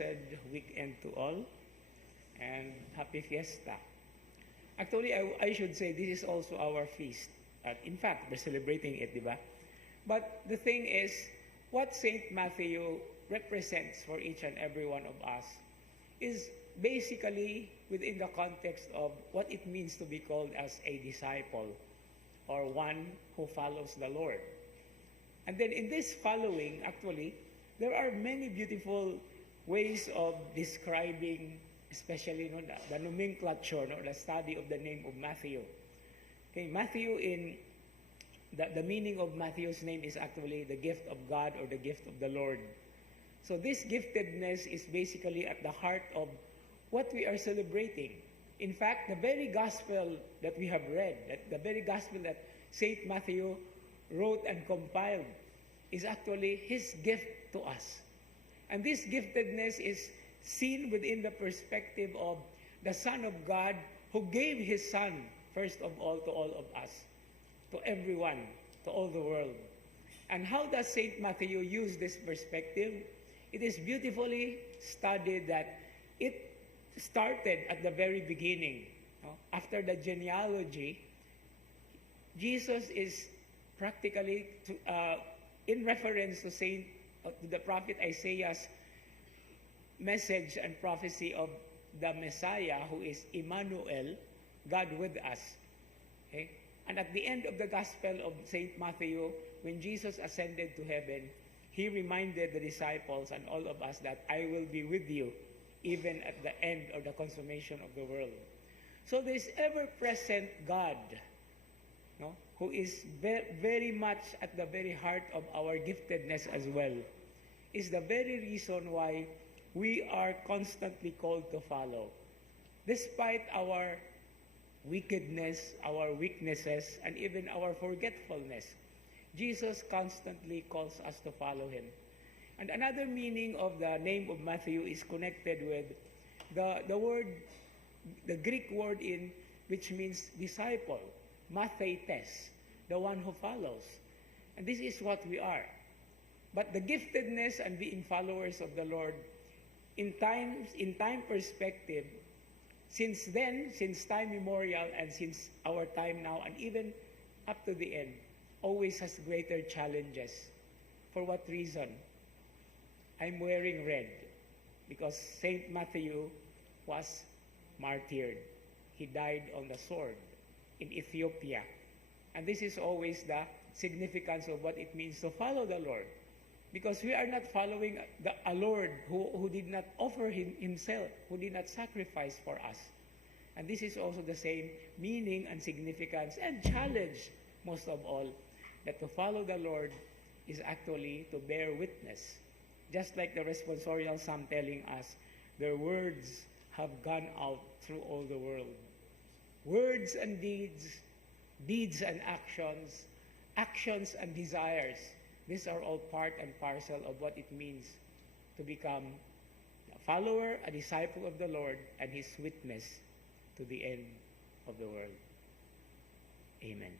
blessed weekend to all and happy fiesta. Actually, I should say this is also our feast. In fact, we're celebrating it, di ba? But the thing is, what St. Matthew represents for each and every one of us is basically within the context of what it means to be called as a disciple or one who follows the Lord. And then in this following, actually, there are many beautiful ways of describing, especially the nomenclature, the study of the name of Matthew. Okay, Matthew the meaning of Matthew's name is actually the gift of God or the gift of the Lord. So this giftedness is basically at the heart of what we are celebrating. In fact, the very gospel that we have read, the very gospel that St. Matthew wrote and compiled, is actually his gift to us. And this giftedness is seen within the perspective of the Son of God who gave his Son, first of all, to all of us, to everyone, to all the world. And how does St. Matthew use this perspective? It is beautifully studied that it started at the very beginning. After the genealogy, Jesus is practically, in reference to the prophet Isaiah's message and prophecy of the Messiah, who is Emmanuel, God with us. Okay? And at the end of the Gospel of St. Matthew, when Jesus ascended to heaven, he reminded the disciples and all of us that I will be with you even at the end of the consummation of the world. So this ever-present God, who is very much at the very heart of our giftedness as well, is the very reason why we are constantly called to follow. Despite our wickedness, our weaknesses, and even our forgetfulness, Jesus constantly calls us to follow him. And another meaning of the name of Matthew is connected with the word, the Greek word which means disciple, mathetes, the one who follows. And this is what we are. But the giftedness and being followers of the Lord, in time perspective, since then, since time immemorial, and since our time now, and even up to the end, always has greater challenges. For what reason? I'm wearing red because St. Matthew was martyred. He died on the sword in Ethiopia. And this is always the significance of what it means to follow the Lord. Because we are not following a Lord who did not offer himself, who did not sacrifice for us. And this is also the same meaning and significance and challenge, most of all, that to follow the Lord is actually to bear witness. Just like the responsorial psalm telling us, their words have gone out through all the world. Words and deeds, deeds and actions, actions and desires, these are all part and parcel of what it means to become a follower, a disciple of the Lord, and his witness to the end of the world. Amen.